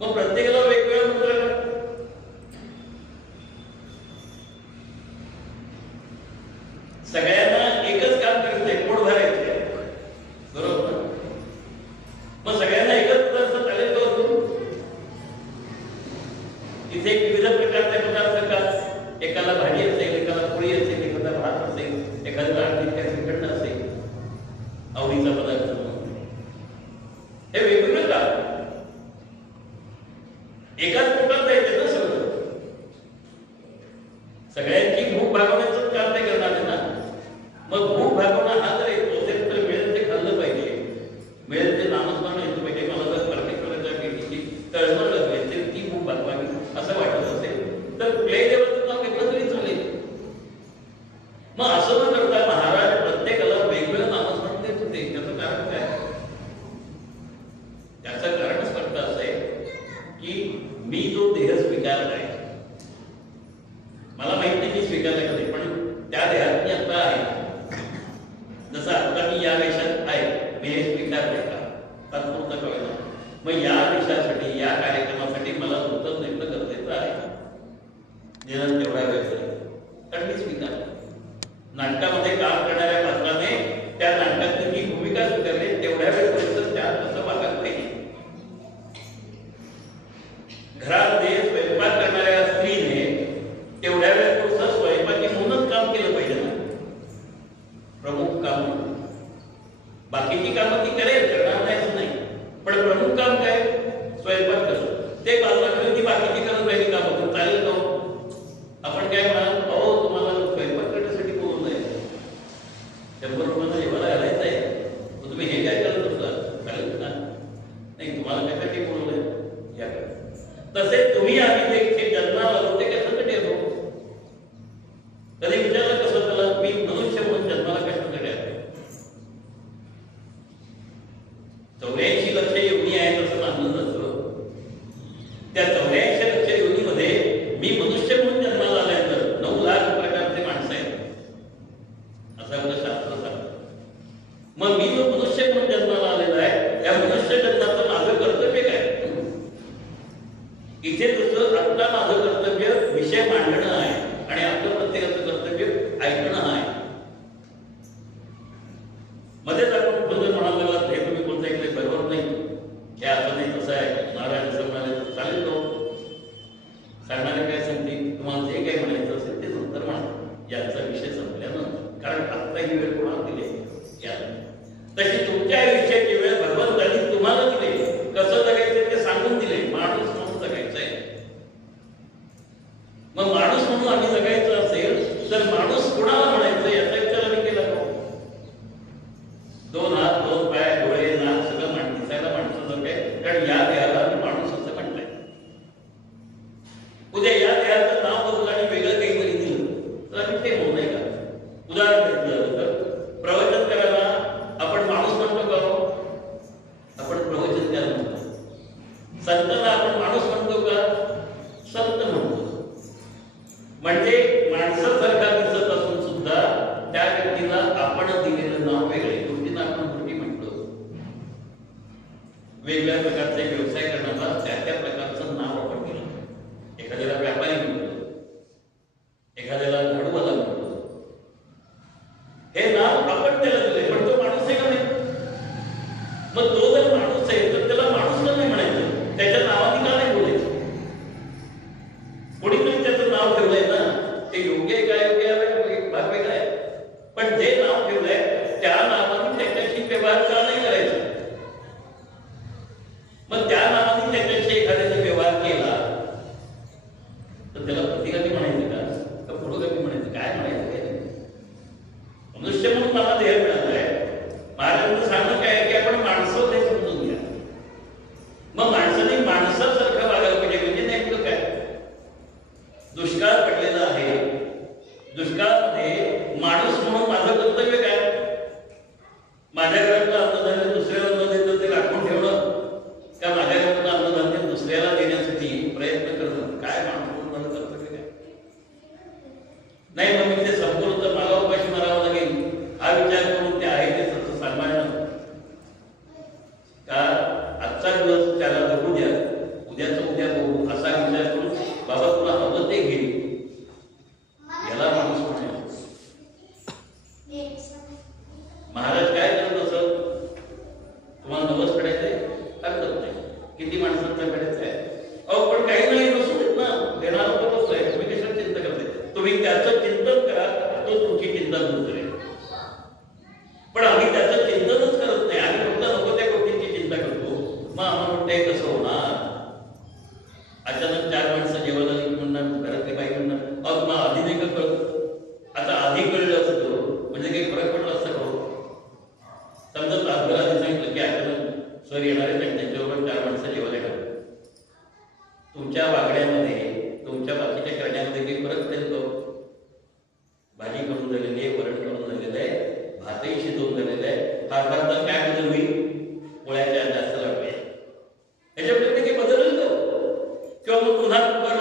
मग प्रत्येकाला वेगवेगळा मंत्र का? सगळ्यांना एकच काम करायचंय, पोट भरायचंय, बरोबर? मग सगळ्यांना एकच पदार्थ चालेल का? तिथे विविध प्रकारचे पदार्थ का? एकाला भाजी असेल, एकाला पोळी असेल, एखादा भात असेल, एखाद्याला आणखी काय श्रीखंड असेल, आवडीचा पदार्थ. हे वेगवेगळं का? स्वीकारलं आहे. मला माहित नाही मी स्वीकारलं का नाही, पण त्या देहात मी आता आहे. जसं आता मी या देशात आहे, मी हे स्वीकारलंय का तात्पुरतं कळलं. मग या देशासाठी, या कार्यक्रमासाठी मला उत्तर देणं गरजेचं आहे. निदान तेवढा वेळ तरी, कारण मी स्वीकारलं. नाटकामध्ये काम करणाऱ्या पात्राने त्या नाटकातली जी भूमिका स्वीकारली तेवढ्या वेळेपर्यंत त्या कसं वागत नाही. घरामध्ये स्वयंपाक करणाऱ्या स्त्रीने तेवढ्या वेळेपुरतं स्वयंपाकी म्हणूनच काम केलं पाहिजे ना, प्रमुख काम. बाकीची कामं ती करेल, करणार नाही असं नाही, पण प्रमुख काम काय? स्वयंपाक करणं. ते बाजूला ठेवून ती बाकीची करत राहिली कामं तर चालेल का? आपण काय म्हणाल, अहो तुम्हाला स्वयंपाक करण्यासाठी बोलून जायचं, 100 रुपयांना जेवायला घालायचं आहे, मग तुम्ही हे काय करत असता, चालेल का? नाही, तुम्हाला कशासाठी बोलवलंय या करा. तसे तुम्ही आम्ही ते जन्माला आलो ते कशासाठी आलो? कधी विचारलं कसं त्याला, मी मनुष्य म्हणून जन्माला कशासाठी आलो? 84 लक्ष योनी आहेत असं मानलं जातं. त्या 84 लक्ष योनीमध्ये मी मनुष्य म्हणून जन्माला आल्यानंतर 9 लाख प्रकारचे माणसं आहेत असं आपलं शास्त्र सांगतं. मग मी जो मनुष्य म्हणून जन्माला आलेला आहे, या मनुष्य जन्माचं माझं कर्तव्य काय? इथे जसं आता माझं कर्तव्य विषय मांडणं आहे आणि आपलं प्रत्येकाचं कर्तव्य ऐकणं आहे. मध्येच आपण बंद म्हणायला लागला, हे तुम्ही कोणतं ऐकलंय बरोबर नाही, हे असं नाही तसं आहे, नारायण असं म्हणाले तर चालेल तो. सांगणारे काय सांगते, तुम्हाला जे काही म्हणायचं असेल ते नंतर म्हणा, याचा विषय संपल्यानंतर, कारण आत्ता ही वेळ कोणाला दिली या. तशी तुमच्या आयुष्याची वेळ भगवंतांनी तुम्हाला दिली. कसं जगायचं ते सांगून दिले. माणूस म्हणून जगायचंय. मग माणूस म्हणून आम्ही जगायचं असेल तर माणूस कुणाला म्हणायचं याचा विचार आम्ही केला का? 2 हात 2 पाय डोळे नाक सगळं दिसायला माणसाचं काय, कारण या देहाला माणूस असं म्हटलंय. उद्या या देहाचं नाव बदललं आणि वेगळं काहीतरी दिलं तर आम्ही ते म्हणू का? उदाहरण घेतलं तर प्रवचन करायला आपण माणूस म्हणतो का? आपण प्रवचनकार म्हणतो. संतांना आपण माणूस म्हणतो का? संत म्हणतो. म्हणजे माणसासारखा दिसत असून सुद्धा त्या व्यक्तीला आपण दिलेलं नाव वेगळे, गोष्टींना आपण गोष्टी म्हणतो. वेगवेगळ्या प्रकारचे व्यवसाय करण्याला त्या प्रकारचं नाव आपण दिलं. एखाद्याला व्यापारी म्हणतो, एखाद्याला झाडूवाला म्हणतो. हे नाव आपण त्याला दिले, पण तो माणूस आहे का नाही? मग तो जर माणूस आहे तर त्याला माणूस का नाही म्हणायचं? त्याच्या नावाने का नाही बोलायचं? कोणीतरी त्याचं नाव ठेवलंय ना, ते योग्य आहे काय योग्य आहे भाग वेगळा आहे, पण जे नाव ठेवलंय त्या नावाने त्याच्याशी व्यवहार का नाही करायचा? मग त्या नावाने त्याच्याशी एखाद्याने व्यवहार केला तर त्याला प्रतिगामी म्हणायचं का पुढोगामी म्हणायचं? काय म्हणायचं? काय मनुष्य म्हणून मला देह मिळालाय. महाराजांचं सांगणं काय की आपण माणसं नाही समजून घ्या. मग माणसाने माणसासारखं वागायला पाहिजे. म्हणजे नेमकं काय? दुष्काळ पडलेला आहे, दुष्काळामध्ये माणूस म्हणून माझं कर्तव्य काय? माझ्या घरातलं अन्नधान्य दुसऱ्याला न देतं ते राखून ठेवणं, का माझ्या घरातलं अन्नधान्य दुसऱ्याला देण्यासाठी प्रयत्न करणं? काय माणूस म्हणून माझं कर्तव्य काय? नाही मग मी ते संपूर्ण तर मला उपाशी मारावं लागेल हा विचार करून ते आहे ते सत्य सांभाळणं का आजचा दिवस त्याला जगू द्या, उद्याचं उद्या बघू असा विचार करून बाबा तुला हवं ते घे, याला माणूस म्हणायचं. महाराज काय करत असत? तुम्हाला नवस फेडायचंय हरकत नाही, किती माणसांचा फेडायचं आहे? अहो पण काही नाही नसू देत ना, देणारा तो बसलाय, तुम्ही कशाला चिंता करताय? तुम्ही त्याचं चिंतन करा, तो तुमची चिंता दूर करेल. पण आम्ही त्याचं चिंतनच करत नाही, आम्ही फक्त नको त्या गोष्टींची चिंता करतो. मग आम्हाला म्हणते कसं होणार? अचानक 4 माणसं जेवायला म्हणणार, घरातली बाई म्हणणार, अहो तुम्हाला आधी नाही का कळत? आता आधी कळलं असतं म्हणजे काही फरक पडला असता का? समजा तासभर आधी सांगितलं की अचानक सर येणार आहे आणि त्यांच्याबरोबर 4 माणसं जेवायला घालतात. तुमच्या वागण्यामध्ये, तुमच्या बाकीच्या करण्यामध्ये काही फरक पडेल का? भाजी करून झालेली आहे, वरण करून झालेलं आहे, भातही शिजवून झालेलं आहे, फार तर काय बदल होईल? पोळ्याच्या जास्त लागले, याच्यामध्ये काही बदल होईल का? किंवा मग पुन्हा कुकर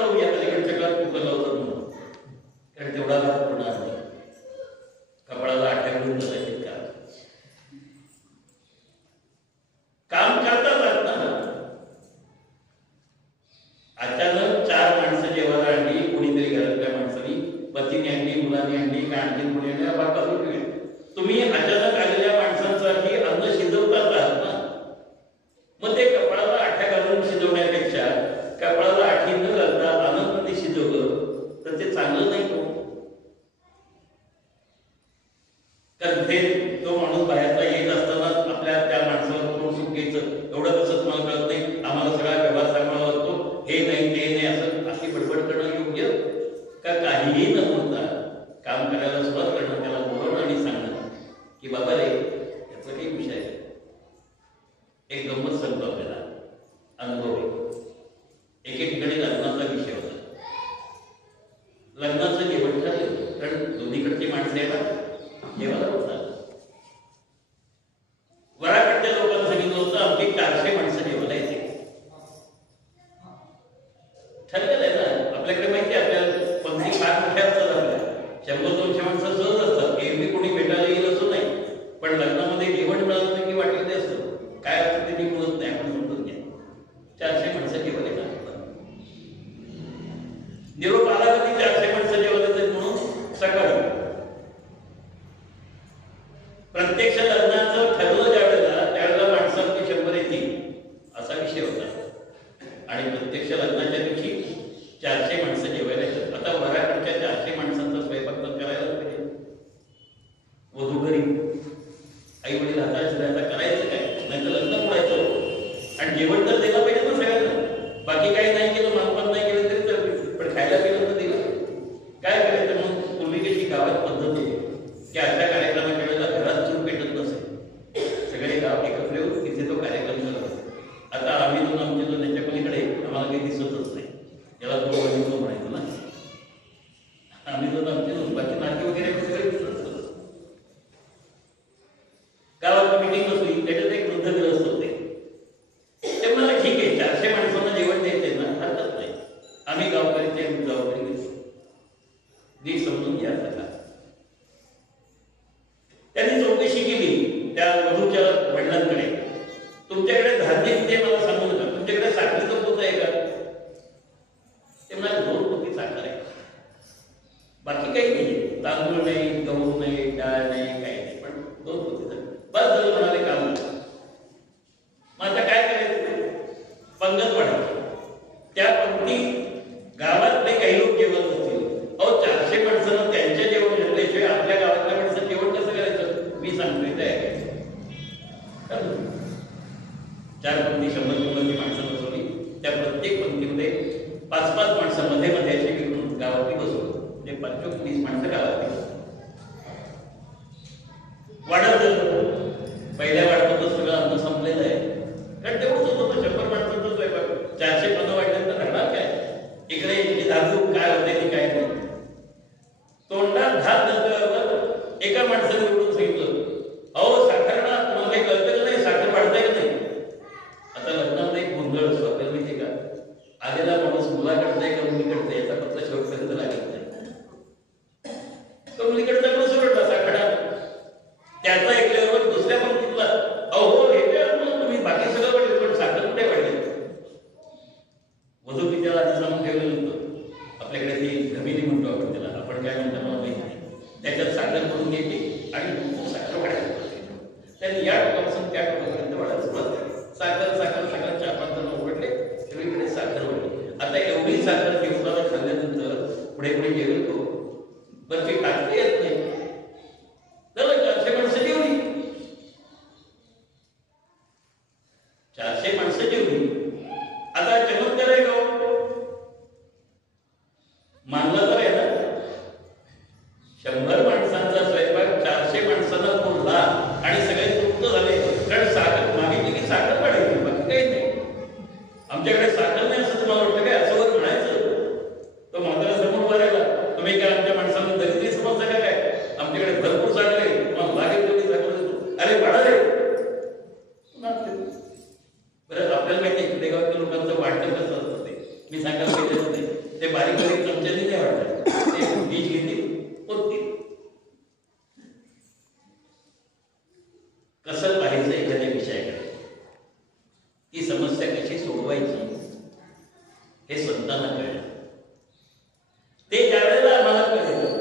काय आणखी कोणी येणार बाबा तुम्ही अचानक आलेल्या माणसांसाठी अन्न शिजवतात आहात ना, मग ते कपाळाला आठ्या घालून शिजवण्यापेक्षा कपाळाला आठी न घालता आनंदमध्ये शिजवलं तर ते चांगलं नाही हो. कारण ते तो माणूस बाहेरचा येत असताना आपल्या त्या माणसाला थोडं सुख घ्यायचं एवढं कसं तुम्हाला कळत नाही, आम्हाला सगळा व्यवहार सांभाळावा लागतो, हे नाही ते नाही असं अशी बडबड करणं योग्य का? काहीही न बोलता काम करायला सुरुवात करणं, त्याला बोलवणं आणि सांगणं की बाबा रे याचा काही विषय आहे. एक गंमत सांगतो आपल्याला अनुभव आहे. एके ठिकाणी लग्नाचा विषय होता. लग्नाचं जेवण ठरलं, कारण दोन्हीकडची माणसं येतात जेवायला होतात. वराकडच्या लोकांना सांगितलं होतं आमची 400 माणसं जेवायला येते. ठरलेलं आहे ना, आपल्याकडे माहिती आहे आपल्याला पंक्ती फार मोठ्या असतात, आपल्या 100-200 माणसं सहज असतात, एरवी कोणी भेटायला येईल असं नाही. पण लग्नामध्ये जेवण मिळालं की वाटेल ते असतं, काय असतं ते मी बोलत नाही, आपण समजून घ्या. 400 माणसं जेवायला येतात. निरोप आला कधी 400 माणसं जेवायला येतात म्हणून सकाळी प्रत्यक्ष लग्नाचं ठरलं त्यावेळेला माणसं अगदी 100 येतील असा विषय होता. आणि प्रत्यक्ष लग्नाच्या दिवशी 400 माणसं जेवायला येतात. आता वराकडच्या 400 माणसांचा स्वयंपाक तर करायला पाहिजे. वधू घरी आई वडील हाताशी आता करायचं काय, नाही तर लग्न मोडायचं. आणि जेवण तर दिलं पाहिजे ना सगळ्यांना. बाकी काही नाही केलं, मानपान नाही केलं तरी चालते, पण खायला केलं तर दिलं. काय करायचं मग? पूर्वी कशी गावात पद्धत होती की अशा कार्यक्रमाच्या वेळेला घरात चूल पेटत नसे, सगळे गाव एकत्र येऊन तिथे तो कार्यक्रम करत असे. आता आम्ही दोन आमच्या दोन याच्या पलीकडे आम्हाला काही दिसतच नाही, याला तो म्हणायचं ना. आम्ही दोन आमचे दोन बाकी नाते वगैरे सगळे दिसत असतात. गावात मिटिंग बसली, त्याच्यात एक वृद्ध ग्रस्त होते. ते मला ठीक आहे 400 माणसांना जेवण द्यायचंय ना, हरकत नाही, आम्ही गावकऱ्यांची जबाबदारी घेतो, नीट समजून घ्या सगळा. त्यांनी चौकशी केली त्या वधूच्या वडिलांकडे, तुमच्याकडे धान्य किती मला सांगू नका, तुमच्याकडे साखरेचं पोत आहे का? ते म्हणाले 2 पोती साखर आहे, बाकी काही नाही, तांदूळ नाही, गहू नाही, डाळ नाही, काही नाही, पण 2 पोती बस झालं म्हणाले, काम झालं. मग आता काय करायचं? पंगत वाढायची. त्या पंक्ती गावातले काही लोक जेवण नसतील. अहो 400 माणसांना त्यांच्या जेवण घेतल्याशिवाय आपल्या गावातल्या माणसाचं जेवण कसं करायचं? मी सांगतोय तयार 4 पंक्ती 100 माणसं बसवली. त्या प्रत्येक पंक्तीमध्ये 5-5 माणसं मध्ये अशी घेऊन गावातली बसवली, म्हणजे 25-30 माणसं गावातली वाढत झालं. पहिल्या वाढपाचं सगळं अन्न संपलेलं आहे, कारण तेवढंच होतं 100 माणसांचं स्वयंपाक. 400 पन्न वाढल्यानंतर राहणार काय? इकडे धातू काय होते की काय नाही. तोंडात भात घातल्यावर एका माणसाने निवडून सांगितलं, अहो साखर ना, तुम्हाला काही कळतं नाही, साखर वाढताय का नाही? आता लग्नामध्ये एक गोंधळ असतो आपल्याला माहिती का? आलेला माणूस मुलाकडचा का मुलीकडचा याचा पत्ता शेवटपर्यंत लागत नाही. तो मुलीकडचा पण सुरडला साखरा, त्याचा ऐकल्यावर दुसऱ्या पंक्तीतला, अहो हे काय तुम्ही बाकी सगळं वाढले पण साखर कुठे वाढले? वधू पित्याला आधी सांगून ठेवलेलं होतं. आपल्याकडे ती जमिनी म्हणतो आपण त्याला, आपण काय म्हणतो मला माहिती नाही. त्याच्यात साखर करून घ्यायची आणि साखर वाढायला त्यांनी या टोकापासून त्या टोकापर्यंत वाढायला सुरुवात केली. साखर साखर साखर 4-5 जण उघडले, सगळीकडे साखर वाढली. आता एवढी साखर दिवसाला खाल्ल्यानंतर पुढे पुढे जेवण करू बरं ते टाकता येत नाही. 400 माणसं जेवली, 400 माणसं जेवली. आता चमत्कार आहे का? मानला तर आहे ना, 100 माणसांचा स्वयंपाक 400 माणसांना पुरला आणि सगळे तृप्त झाले. कारण साखर मागितली की साखर वाढायची, बाकी काही नाही. आमच्याकडे साखर नाही असं तुम्हाला वाटतं काय? असं वर म्हणायचं तो म्हातारा समोर वारायला, तुम्ही काय आमच्या माणसांना दरिद्री समजता का काय? आमच्याकडे भरपूर साखर आहे, मग लागेल तेवढी साखर देतो. अरे वाढा रे. बरं आपल्याला माहिती आहे खेडेगावातल्या लोकांचं वाटतं कसं असतं ते मी सांगायला पाहिजे नाही. ते बारीक बारीक चमच्याने नाही वाटत, ते बीज घेतील पोततील. कसं पाहायचं एखाद्या विषयाकडे, ती समस्या कशी सोडवायची हे संतांना कळलं. ते ज्यावेळेला आम्हाला कळलं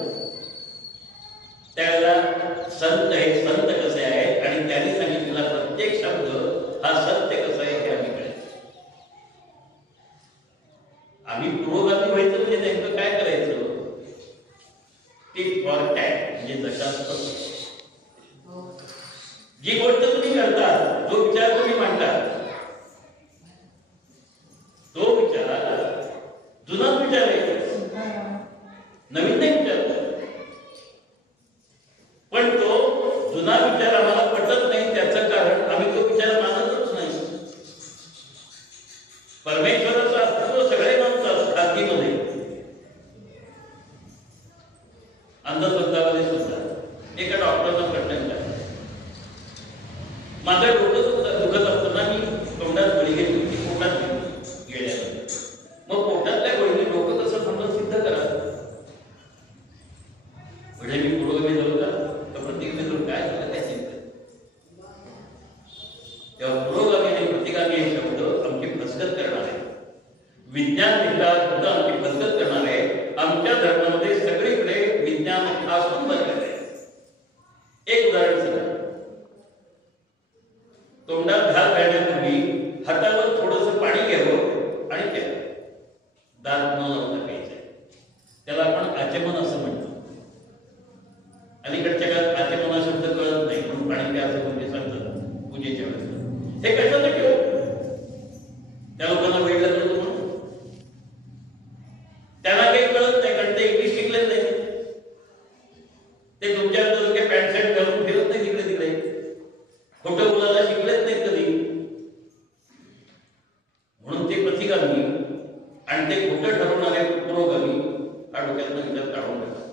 आम्ही पुरोगामी व्हायचं म्हणजे नेमकं काय करायचं? टिक फॉर टॅक म्हणजे जशास जी गोष्ट तुम्ही करता, जो विचार तुम्ही मांडता, तो विचार जुनाच विचार आहे, नवीन नाही विचार. पण तो जुना विचार आम्हाला पटत नाही. त्याचं कारण आम्ही तो विचार मानतच नाही. परमेश्वराचं अस्तित्व सगळे मानतात खाजगीमध्ये, अंधश्रद्धावाले सुद्धा. एका डॉक्टरचा प्रश्न विचारला, माझं डोकं दुखत असताना मी तोंडात गोळी घेतली होती, पोटात गेल्यानंतर मग पोटातल्या गोळीने डोकं कसं थांबलं सिद्ध करा. म्हणजे मी पुरोगामी झालो का प्रतिगामी झालो, काय झालं त्या चिंता. तेव्हा पुरोगामी आणि प्रतिगामी हे शब्द आमची फसगत करणार आहे. विज्ञान हा शब्द आमची फसगत करणार आहे. आमच्या धर्मामध्ये सगळीकडे विज्ञान असून बनलेलं आहे. एक उदाहरण सांगा, तोंडात घास घालण्यापूर्वी हातावर थोडंसं पाणी घ्यावं आणि ते दात न लावता प्यायचं. त्याला आपण आचमन असं म्हणतो. अलीकडच्या काळात आचमन हा शब्द कळत नाही म्हणून पाणी प्यायचं म्हणजे सांगतात पूजेच्या वेळेस. हे कशासाठी हो? त्या लोकांना वेळ लागतो म्हणून. त्यांना काही कळत नाही कारण ते इंग्लिश शिकलेच नाही. ते तुमच्या पॅन्ट शर्ट घालून फिरत नाही तिकडे तिकडे, खोटं बोलायला शिकलेच नाही कधी. म्हणून ते प्रतिगामी आणि ते खोटं ठरवणारे पुरोगामी हा डोक्यातनं विचार काढून टाकतात.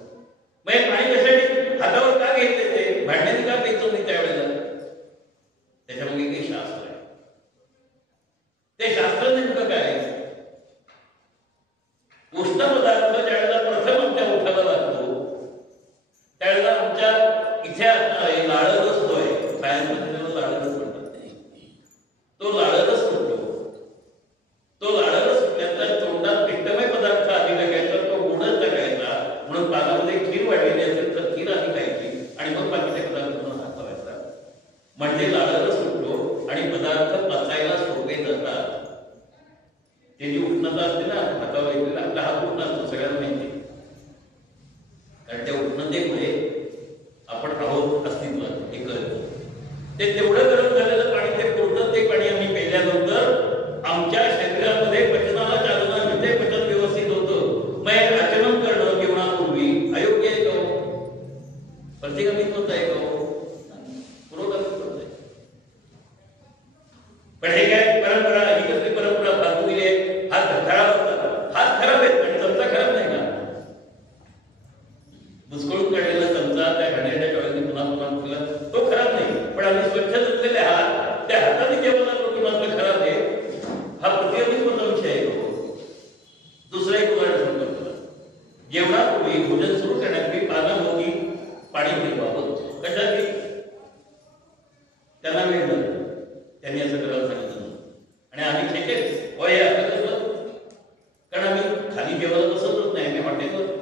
मग हे पाणी कशासाठी हातावर का घेतले? ते भांडण्याने का प्यायचो मी त्यावेळेला? त्याच्यामध्ये काही शास्त्र आहे. ते शास्त्र नेमकं काय? उष्ण पदार्थ ज्यावेळेला प्रथम आमच्या ओठाला लागतो त्यावेळेला आमच्या इथे असणारे लाळरस जो आहे, सायन्समध्ये त्याला लाळरस म्हणतात, तो लाळरस म्हणतो. तो लाळरस त्याच्या तोंडात पिष्टमय पदार्थ आधी टाकायचा, तो गोडच टाकायचा. म्हणून पानामध्ये खीर वाढलेली असेल तर खीर आधी खायची आणि मग बाकीच्या पदार्थांना हात लावायचा. म्हणजे लाळरस सुटतो आणि पदार्थ पचायला सोपे जातात. ते जी उष्णता असते ना हातावर येते, आपला हात उष्ण असतो सगळ्यांना माहिती. कारण त्या उष्णतेमुळे आपण आहोत अस्तित्वात हे करतो. ते तेवढं गरम झालेलं पाणी ते पुरतं. ते पाणी आम्ही प्यायल्यानंतर आमच्या शरीरामध्ये पचनाला चालना मिळते, पचन व्यवस्थित होतं. मग आचमन करणं जेवणापूर्वी अयोग्य आहे का? प्रतिगामीत्वच आहे का? पुरोगामीत्वच आहे. पण हे काय परंपरा, ही कसली परंपरा फालतू दिली आहे? हात खराब असतात, हात खराब आहेत आणि चमचा खराब नाही का? बुचकळून काढलेला चमचा त्या घाणेरड्या टोळ्यांनी पुन्हा पुन्हा केला, तो खराब नाही. पण आम्ही स्वच्छ धुतलेले हात त्या हाताने जेवण लागलो की मात्र खराब आहे. हा प्रतिगामीत्वाचा विषय आहे. दुसरं एक उदाहरण सांगतो तुला. जेवणापूर्वी भोजन सुरू करण्यापूर्वी पानाभोवती पाणी फिरवावं. कशासाठी? त्यांना वेळ लागतो, त्यांनी असं करायला सांगितलं. आणि आम्ही खेळेच वय असं कसं, कारण आम्ही खाली जेवायला बसतच नाही. आम्ही हॉटेलवर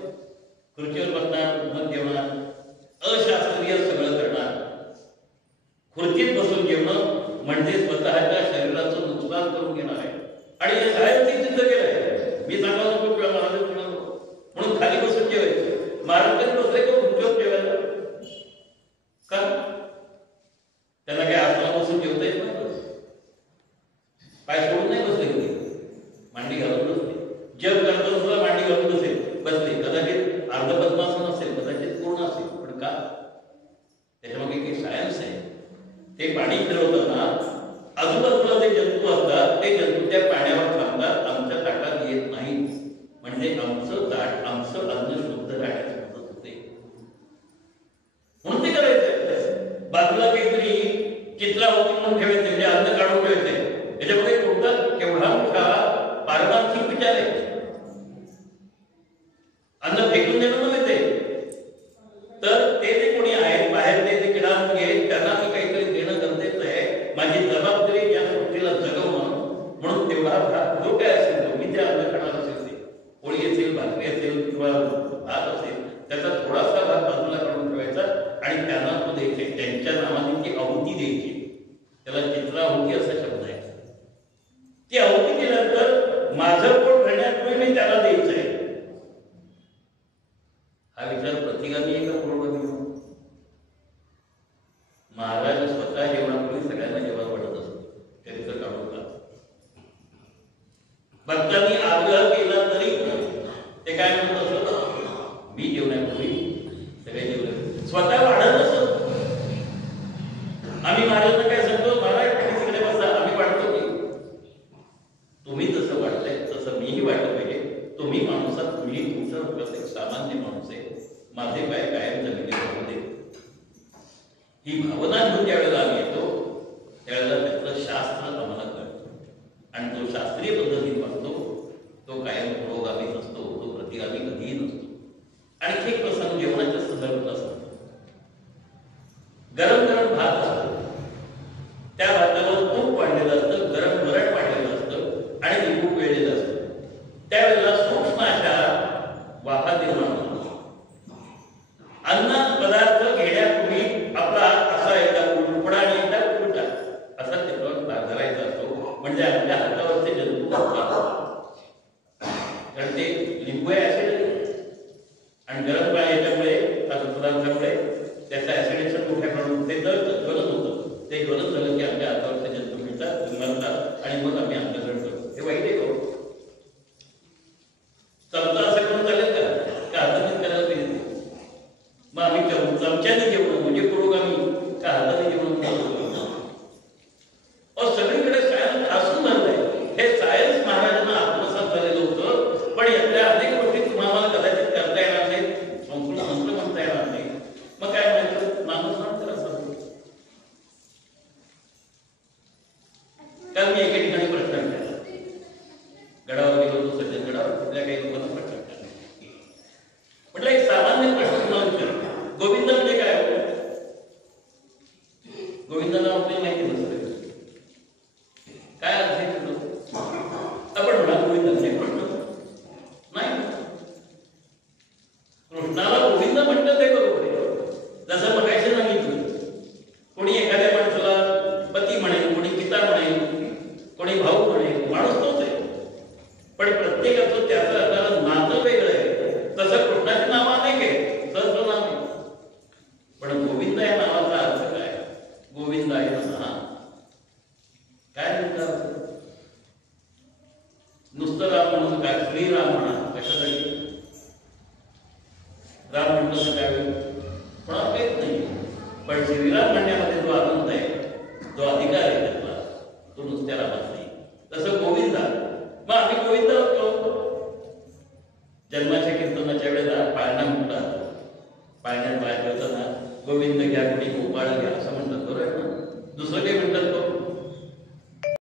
खुर्चीवर बसणार, मग जेवणार, अशास्त्रीय सगळं करणार. खुर्चीत बसून जेवणं म्हणजे स्वतःच्या शरीराचं नुकसान करून घेणार आहे. आणि हे सायन्सही सिद्ध केलं आहे. मी सांगायला नको किंवा महाराज म्हणून खाली बसून जेवायचं. महाराज तरी बसले का खुर्चीवर जेवायला? का त्यांना काय आसनाला बसून जेवता येत नाही? पाय सोडून नाही बसले कधी, मांडी घालून बसले. जग करतो सुद्धा मांडी घालून बसले. कदाचित अर्ध पद्मासन असेल, कदाचित पूर्ण असेल. पण का? त्याच्यामागे काही सायन्स आहे. ते पाणी फिरवताना आजूबाजूला जे जंतू असतात ते जंतू त्या पाण्यावर थांबतात, आमच्या ताटात येत नाही. म्हणजे आमचं ताट, आमचं अन्न शुद्ध राहण्यास मदत होते. म्हणून ते करायचं. बाजूला काहीतरी चित्रा होती म्हणून ठेवायचे, म्हणजे अन्न काढून ठेवायचे. त्याच्यामध्ये कोणता केवढा मोठा पारमार्थिक विचार आहे. अन्न फेकून देणं नव्हे ते. तर ते जे कोणी आहेत बाहेरचे जे किडामुळे आहेत त्यांना मी काहीतरी देणं गरजेचं आहे. माझी जबाबदारी या सृष्टीला जगवणं. म्हणून तेवढा भाग जो काय असेल तो मी त्या अन्न खाणार असेल, ते पोळी असेल, भाकरी असेल किंवा भात असेल, त्याचा थोडासा भाग बाजूला काढून ठेवायचा आणि त्यांना तो द्यायचे. त्यांच्या नावाने ती आहुती द्यायची. त्याला चित्राहुती असा शब्द आहे. ती आहुती दिल्यानंतर माझं पोट भरण्यापूर्वी मी त्याला द्यायचं आहे. हा विचार प्रतिगामी आहे का पूर्वगामी? महाराज स्वतः जेवणापूर्वी सगळ्यांना जेवण वाटत असतो. चरित्र काढून का भक्तांनी आग्रह केला तरी ते काय म्हणत असत, मी जेवण्यापूर्वी सगळे जेवले. स्वतः वाढत असत. आम्ही महाराजांना काय सांगतो, महाराज तुम्ही तिकडे बसा, आम्ही वाढतो की तुम्ही जसं वाढलंय तसं मीही वाढलं पाहिजे. तुम्ही माणूसात, मी तुमचं एक सामान्य माणूस आहे, माझे पाय कायम जमिनीवर. ही भावना घेऊन ज्यावेळेला आम्ही येतो त्यावेळेला त्यातलं शास्त्र आम्हाला कळतं आणि तो शास्त्रीय पद्धतीने वागतो. तो कायम पुरोगामीच असतो, तो प्रतिगामी कधीही नसतो. आणखी एक प्रसंग जेवणाच्या संदर्भात सांगतो. गरम गरम भात असतो, त्या भातावर तूप वाढलेलं असतं, गरम वरण वाढलेलं असतं आणि लिंबू वेळलेलं असतं. त्यावेळेला सूक्ष्म अशा वाफा निर्माण होतात. अन्न पदार्थ घेण्यापूर्वी आपला असा एकदा उलपडा आणि एकदा उलटा असा त्याच्यावर धरायचा असतो, म्हणजे आपल्या हातावरचे जंतू असतात. कारण ते लिंबू ऍसिड आणि गरम पाणी याच्यामुळे पदार्थामुळे त्याचं ऍसिडेशन मोठ्या प्रमाणात ते ज्वलन होतं. ते ज्वलन झालं की आपल्या हातावरचे जंतू मिळतात, मरतात आणि मग आम्ही अंतर्गत करतो. हे वाईट आहे का? चमचा असं करून चालेल का हाताने करायला पाहिजे? मग आम्ही चमच्याने जेवण म्हणजे पुरोगामी का हाताने जेवण? सगळीकडे सायन्स असून धरलंय. हे सायन्स महाराजांना आत्मसात झालेलं होतं, पण यातल्या अनेक गोष्टी तुम्हाला कदाचित करता येणार नाही, संपूर्ण मंत्र म्हणता येणार नाही. मग काय म्हणायचं, नामस्मरण करा सांगतो. कारण मी एके ठिकाणी प्रश्न विचारला, गडावर गेलो होतो, सज्जन गडावर, कुठल्या काही लोकांना प्रश्न विचारला. म्हटलं एक सामान्य प्रश्न तुम्हाला विचारला, गोविंद म्हणजे काय? गोविंदाला आपल्याला माहिती नसतं काय अर्थ आहे. आपण म्हणा गोविंद म्हणजे कृष्ण नाही. कृष्णाला गोविंद म्हणतं ते बरोबर आहे. जसं मगाशी सांगितलं, कोणी एखाद्या माणसाला पती म्हणेल, कोणी पिता म्हणेल, कोणी भाऊ म्हणेल, माणूस तोच आहे. पण प्रत्येकाचं त्याचं नातं वेगळं आहे. तसं कृष्णाची नावं अनेक आहे, सहस्र नाव आहे. पण गोविंद या नावाचा अर्थ काय? गोविंद आहे ना काय म्हणतात? नुसतं राम म्हणून काय, श्रीराम म्हणा, कशासाठी राम म्हटलं काय पण अपेत नाही. पण श्रीराम म्हणण्यामध्ये जो आनंद आहे, जो अधिकार आहे त्यातला, तो नुसत्या रामात नाही. तसं गोविंदा, मग आम्ही गोविंद होतो. जन्माच्या कीर्तनाच्या वेळेला पाळणा म्हणतात, पाळण्यात बाहेर ठेवताना गोविंद घ्या, कुणी गोपाळ घ्या असं